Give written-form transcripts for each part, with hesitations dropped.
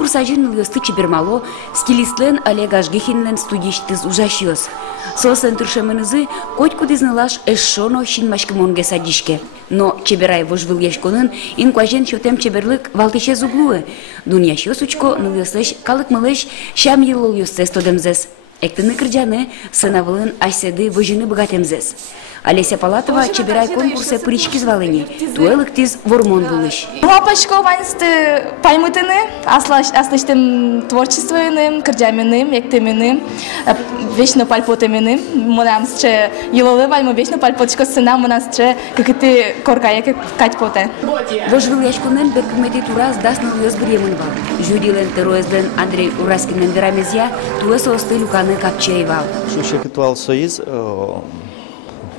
Конкурс один льосты чебермало, стилистлен Олег Ажгихинлен студиштиз ужащиос. Сослен туршемынызы коть кудизнылаш эшшоно шинмашкимонге садишке. Но чеберай вожвыл яшконын инкуажен чотем чеберлык валтише зуглуы. Дуньящио сучко ныльослеш калык мылеш шам елол юстес тодемзес. Эктыны кырджаны сынавылын айседы вожыны богатемзес. Олеся Палатова чеберай конкурсе пырички звалыни. Туэлык тиз вормон булыш. Лапочко ванисты паймытыны, аслыштым творчествоиным, кырджаминым, эктеминым, вечно пальпотеминым. Монамсче елолы вальму вечно пальпотчко сына монасче какыты коркая катьпоте. Вожвыл яшконен беркмети тураз дасныл ёз бремын вал. Жюдилен тероезден Андрей Ураскинен верамезья туэсо осты люканы капчеевал. Шушекитуал союз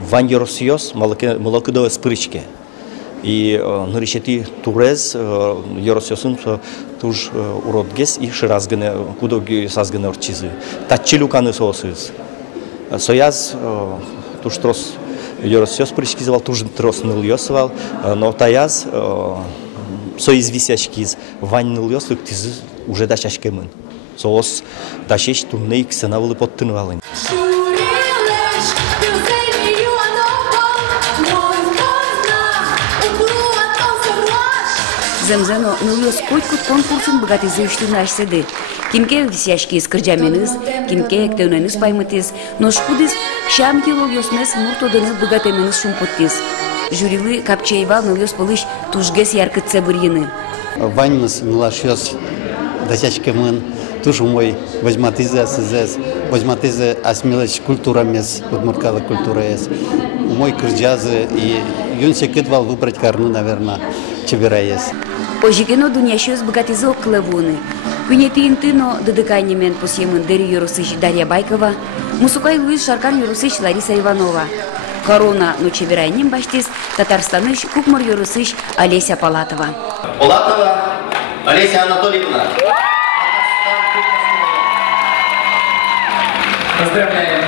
Вань Yorosios молокидо спричке. И наричати турез Yorosios'un туж уродгес и ширазгене кудоги сазгене орчизы. Тачилюканы соосыз. Сояз туж трос Yorosios спрички звал туж трос ныльосвал, но таяз соиз висячкиз Вань ныльослык тиз уже дачашкемын. Соос дачеш турней ксенавлы подтынвалын. Земзено ныльос котькут конкурсын богатызыштын ашседы. Кимке висяшки из кырджаменыз, кимке эктеуненыз паймытыз, но шкудыз шам елол ёсмес муртодыны богатеменыз шумпоттыз. Жюрилы капчеевал ныльос полыш тужгес яркытце бырьыны. Ваньмыз милашёс дасячкемын туж мой возьматызы асызес, возьматызы асмилыш культурамес, подмуркала культураес. Мой кырджазы и юнсе кыдвал выбрать карну, наверное, чебираес. Ожигено дунящёс богатызо клевуны. Пынетиин тыно дыдыкайнемен посемын Дери Yorosыч Дарья Байкова, Мусукай Луис Шаркан Yorosыч Лариса Иванова. Корона но чебирайнем баштис Татарстаныш Кукмар Yorosыч Олеся Палатова. Палатова Олеся Анатольевна. Поздравляем.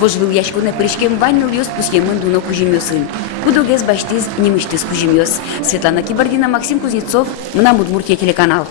Вожвыл яшконе пришкем ваннил ёс пусьемын дуно кужимёсын. Кудогез баштиз немиштиз кужимёс. Светлана Кибардина, Максим Кузнецов, Мна Удмуртия телеканал.